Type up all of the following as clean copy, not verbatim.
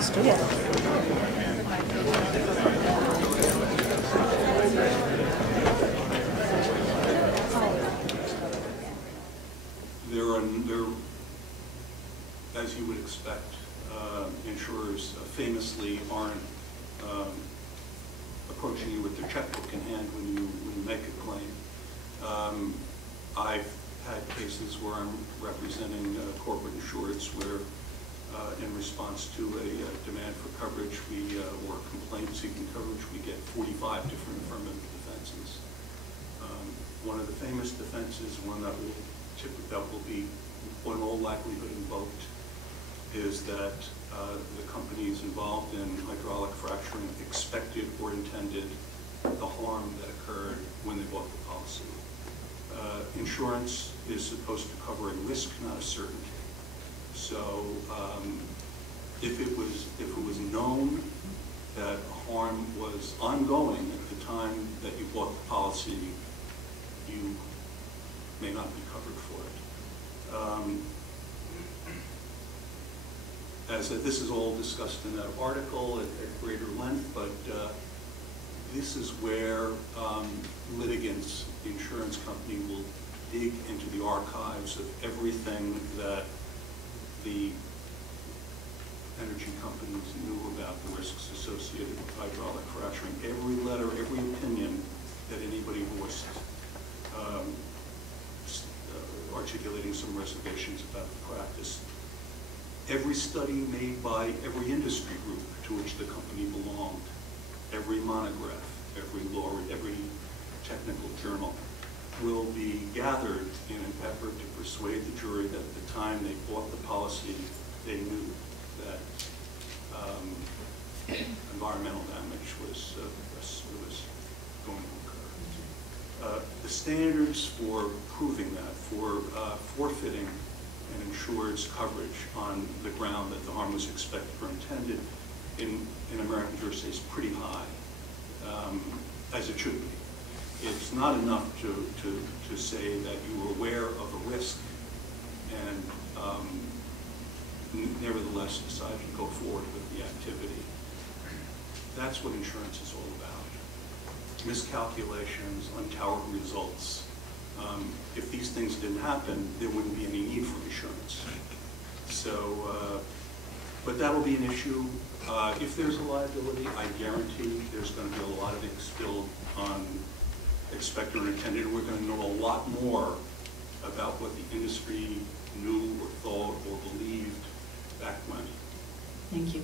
understood it. There, as you would expect, insurers famously aren't approaching you with their checkbook in hand when you make a claim. I've had cases where I'm representing corporate insureds where in response to a demand for coverage, or complaint seeking coverage, we get 45 different affirmative defenses. One of the famous defenses, one that will be in all likelihood invoked, is that the companies involved in hydraulic fracturing expected or intended the harm that occurred when they bought the policy. Insurance is supposed to cover a risk, not a certainty. So if it was known that harm was ongoing at the time that you bought the policy, you may not be covered for it. This is all discussed in that article at greater length, but this is where litigants, the insurance company, will dig into the archives of everything that the energy companies knew about the risks associated with hydraulic fracturing. Every letter, every opinion that anybody voiced articulating some reservations about the practice. Every study made by every industry group to which the company belonged, every monograph, every law, every technical journal will be gathered in an effort to persuade the jury that at the time they bought the policy, they knew that environmental damage was going to occur. The standards for proving that, for forfeiting an insured's coverage on the ground that the harm was expected or intended in American jurisdiction is pretty high, as it should be. It's not enough to say that you were aware of a risk and nevertheless decided to go forward with the activity. That's what insurance is all about. Miscalculations, untoward results. If these things didn't happen, there wouldn't be any need for insurance. So, but that'll be an issue. If there's a liability, I guarantee there's going to be a lot of ink spilled on expected or intended. We're going to know a lot more about what the industry knew or thought or believed back when. Thank you.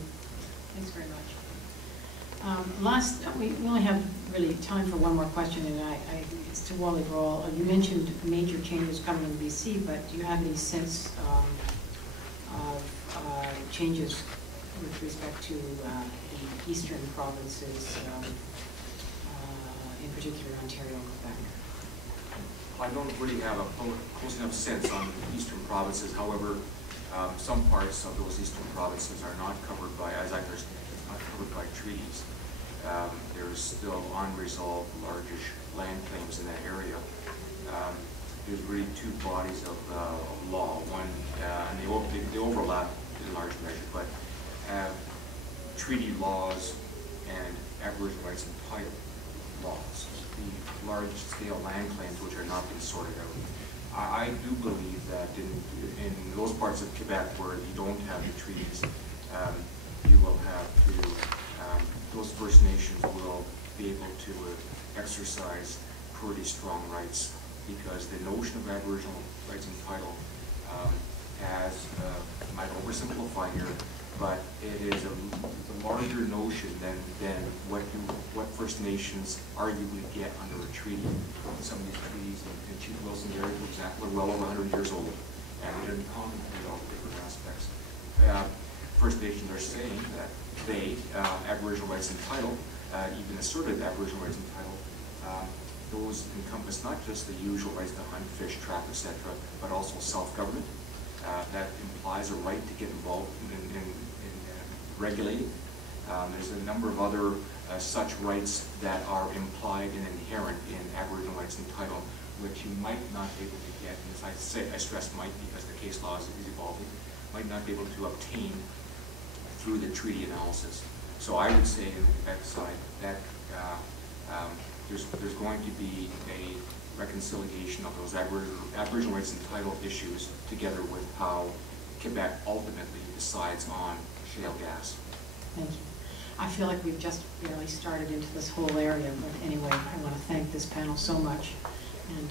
Thanks very much. We only have really time for one more question, and it's to Wally Brawl. You mentioned major changes coming in BC, but do you have any sense of changes with respect to the eastern provinces, in particular Ontario and Quebec? I don't really have a close enough sense on the eastern provinces. However, some parts of those eastern provinces are not covered by, as I understand, not covered by treaties. There's still unresolved largish land claims in that area. There's really two bodies of law. One, and they overlap in large measure, but treaty laws and Aboriginal rights and title laws, the large-scale land claims which are not being sorted out. I do believe that in those parts of Quebec where you don't have the treaties, you will have to, those First Nations will be able to exercise pretty strong rights, because the notion of Aboriginal rights and title might oversimplify here, but it is a larger notion than what First Nations arguably get under a treaty. Some of these treaties, in Chief Wilson's area, for example, are well over 100 years old, and they didn't contemplate all the different aspects. First Nations are saying that they, Aboriginal rights and title, even asserted Aboriginal rights and title, those encompass not just the usual rights to hunt, fish, trap, etc., but also self-government. That implies a right to get involved in regulating. There's a number of other such rights that are implied and inherent in Aboriginal rights and title, which you might not be able to get, and as I stress might because the case law is evolving, might not be able to obtain through the treaty analysis. So I would say in the Quebec side that there's going to be a reconciliation of those Aboriginal rights and title issues together with how Quebec ultimately decides on shale gas. Thank you. I feel like we've just barely started into this whole area, but anyway, I want to thank this panel so much. And